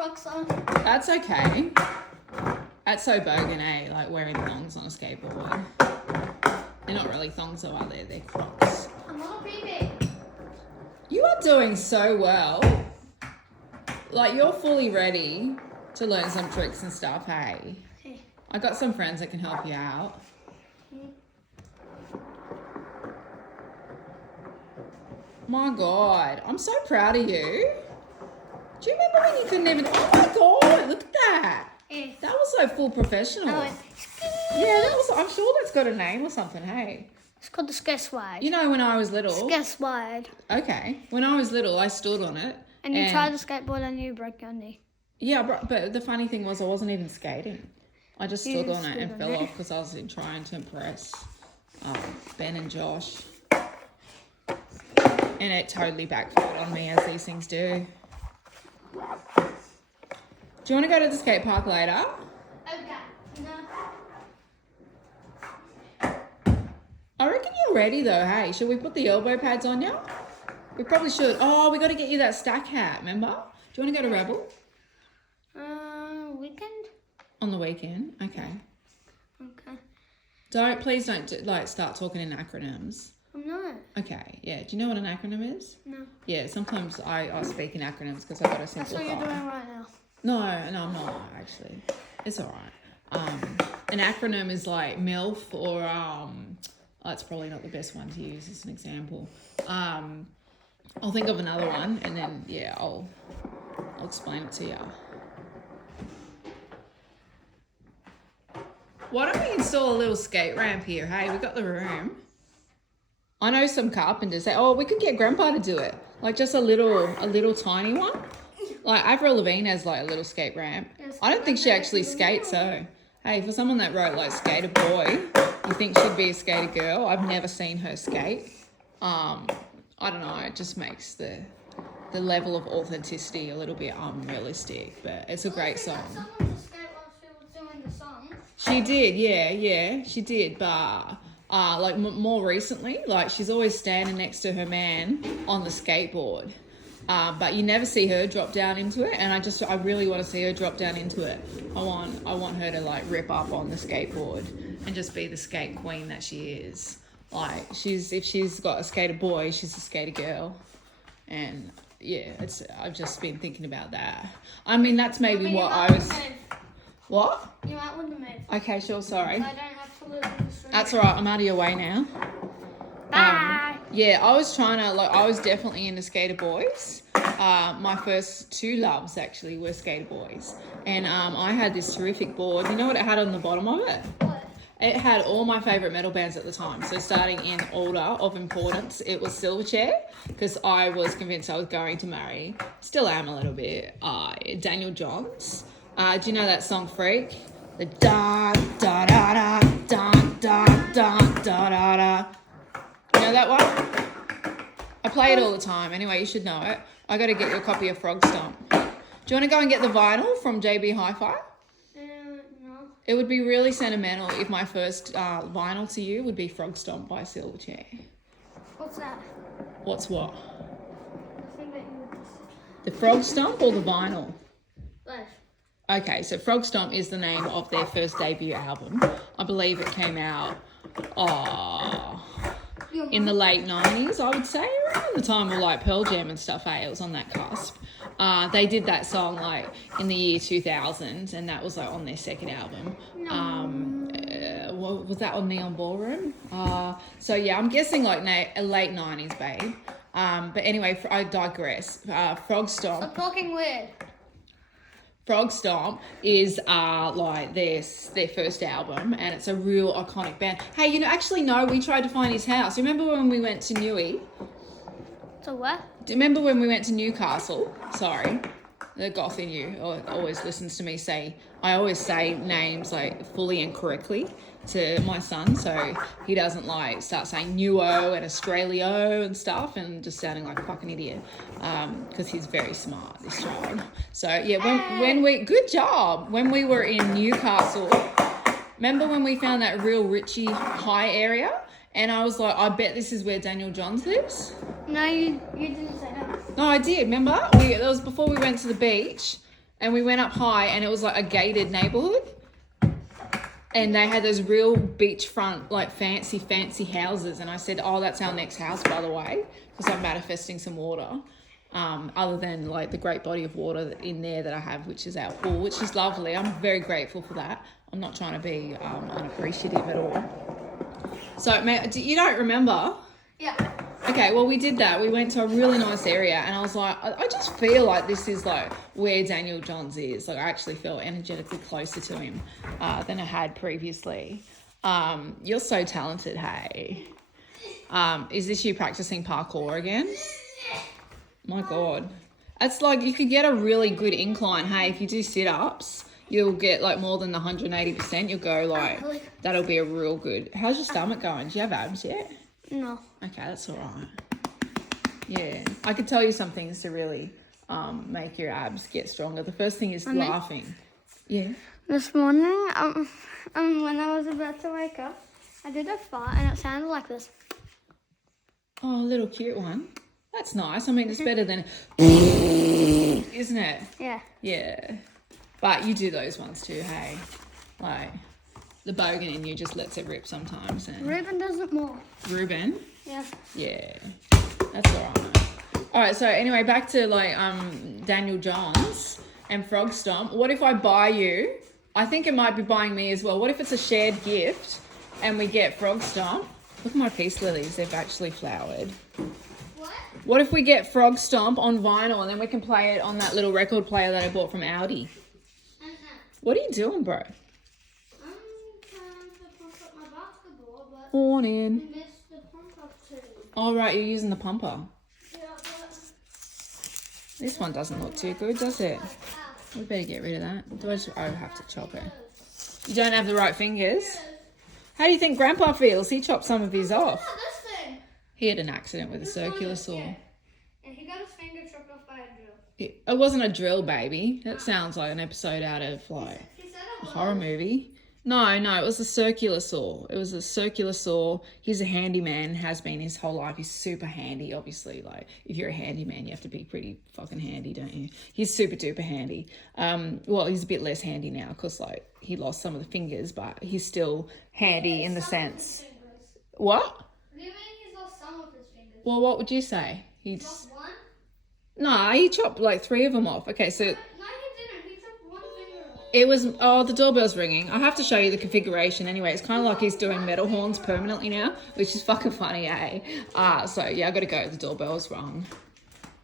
Crocs on. That's okay. That's so bogan, eh? Like wearing thongs on a skateboard. They're not really thongs though, are they? They're Crocs. I'm not a baby. You are doing so well. Like you're fully ready to learn some tricks and stuff, hey? Hey. I got some friends that can help you out. My God, I'm so proud of you. Do you remember when you couldn't even... Oh my God, look at that. Yeah. That was so full professional. Oh, Yeah, that was, I'm sure that's got a name or something, hey? it's called the Scare Slide. You know when I was little... Scare Slide. Okay. When I was little, I stood on it. And you tried the skateboard and you broke your knee. Yeah, but the funny thing was I wasn't even skating. I just stood on it and fell off because I was trying to impress Ben and Josh. And it totally backfired on me, as these things do. Do you want to go to the skate park later? Okay. No. I reckon you're ready though, hey? Should we put the elbow pads on you? We probably should. Oh, we got to get you that stack hat, remember? Do you want to go to Rebel? Weekend? On the weekend? Okay. Okay. Please don't like start talking in acronyms. I'm not. Okay, yeah. Do you know what an acronym is? No. Yeah, sometimes I speak in acronyms because I've got to That's simplify. what you're doing right now. No, I'm not actually. It's all right. An acronym is like MILF or it's probably not the best one to use as an example. I'll think of another one and then yeah, I'll explain it to you. Why don't we install a little skate ramp here? Hey, we got the room. I know some carpenters say, oh, we could get Grandpa to do it. Like just a little tiny one. Like Avril Lavigne has like a little skate ramp. I don't think she actually skates though. Hey, for someone that wrote like Skater Boy, you think she'd be a skater girl. I've never seen her skate. I don't know, it just makes the level of authenticity a little bit unrealistic, but it's a great song. Someone was skate while she was doing the song. She did, yeah, she did, but like more recently, like she's always standing next to her man on the skateboard, but you never see her drop down into it, and I really want to see her drop down into it. I want her to like rip up on the skateboard and just be the skate queen that she is. Like if she's got a skater boy, she's a skater girl, and yeah, I've just been thinking about that. I mean, that's maybe what I was. What? You might want to move. Okay, sure, sorry. I don't have to live in the street. That's all right, I'm out of your way now. Bye. Yeah, I was definitely into skater boys. My first two loves actually were skater boys. And I had this terrific board. You know what it had on the bottom of it? What? It had all my favourite metal bands at the time. So starting in order of importance, it was Silverchair, because I was convinced I was going to marry, still am a little bit, Daniel Johns. Do you know that song Freak? The da da da da da da da da da da. You know that one? I play it all the time. Anyway, you should know it. I got to get you a copy of Frog Stomp. Do you want to go and get the vinyl from JB Hi-Fi? No. It would be really sentimental if my first vinyl to you would be Frog Stomp by Silverchair. What's that? What's what? The thing that you just... The Frog Stomp or the vinyl? Both. Okay, so Frog Stomp is the name of their first debut album. I believe it came out in the late 90s, I would say, around the time of like Pearl Jam and stuff, it was on that cusp. They did that song like in the year 2000, and that was like on their second album. Was that on Neon Ballroom? So yeah, I'm guessing like late 90s, babe. But anyway, I digress. Frog Stomp. Stop talking weird. Frog Stomp is like their first album, and it's a real iconic band. Hey, actually no, we tried to find his house. Remember when we went to Newey? So what? Do you remember when we went to Newcastle? Sorry, the goth in you always listens to me say. I always say names like fully and correctly to my son, so he doesn't like start saying Newo and Australio and stuff and just sounding like a fucking idiot, because he's very smart, this child. So yeah, when we good job when we were in Newcastle, remember when we found that real Richie High area, and I was like, I bet this is where Daniel Johns lives. No, you didn't say that. No, I did. Remember, that was before we went to the beach. and we went up high, and it was like a gated neighborhood. And they had those real beachfront, like fancy houses. And I said, oh, that's our next house, by the way, because I'm manifesting some water. Other than like the great body of water in there that I have, which is our pool, which is lovely. I'm very grateful for that. I'm not trying to be unappreciative at all. So, you don't remember? Yeah. Okay, well, we did that. We went to a really nice area, and I was like, I just feel like this is like where Daniel Johns is. Like, I actually felt energetically closer to him than I had previously. You're so talented, hey. Is this you practicing parkour again? My God. It's like you could get a really good incline, hey, if you do sit-ups. You'll get like more than the 180%. You'll go like, that'll be a real good. How's your stomach going? Do you have abs yet? No. Okay, that's all right. Yeah, I could tell you some things to really make your abs get stronger. The first thing is laughing. Yeah. This morning, when I was about to wake up, I did a fart and it sounded like this. Oh, a little cute one. That's nice. I mean, it's better than, isn't it? Yeah. Yeah. But you do those ones too, hey? Like, the bogan in you just lets it rip sometimes. And Ruben does it more. Ruben? Yeah. Yeah. That's all right. All right, so anyway, back to like Daniel Johns and Frog Stomp. What if I buy you? I think it might be buying me as well. What if it's a shared gift and we get Frog Stomp? Look at my peace lilies. They've actually flowered. What if we get Frog Stomp on vinyl and then we can play it on that little record player that I bought from Audi? What are you doing, bro? I'm trying to pump up my basketball, but Morning. I missed the pump up too. All right, you're using the pumper. Yeah, but This one doesn't look too good, does it? We better get rid of that. Do I just have to chop it? You don't have the right fingers? How do you think Grandpa feels? He chopped some of his off. this thing. He had an accident with a circular saw. Yeah. And he got his finger chopped off by a drill. It wasn't a drill, baby. That sounds like an episode out of like He said a horror movie. No, it was a circular saw. It was a circular saw. He's a handyman, has been his whole life. He's super handy, obviously. Like, if you're a handyman, you have to be pretty fucking handy, don't you? He's super duper handy. Well, he's a bit less handy now because, like, he lost some of the fingers, but he's still handy in the sense. What? What do you mean he's lost some of his fingers? Well, what would you say? He's... Lost one? No, he chopped like 3 of them off. Okay, so... No, he didn't. He chopped one finger off. It was, oh, the doorbell's ringing. I have to show you the configuration anyway. It's kind of like he's doing metal horns permanently now, which is fucking funny, eh? So, yeah, I got to go. The doorbell's rung.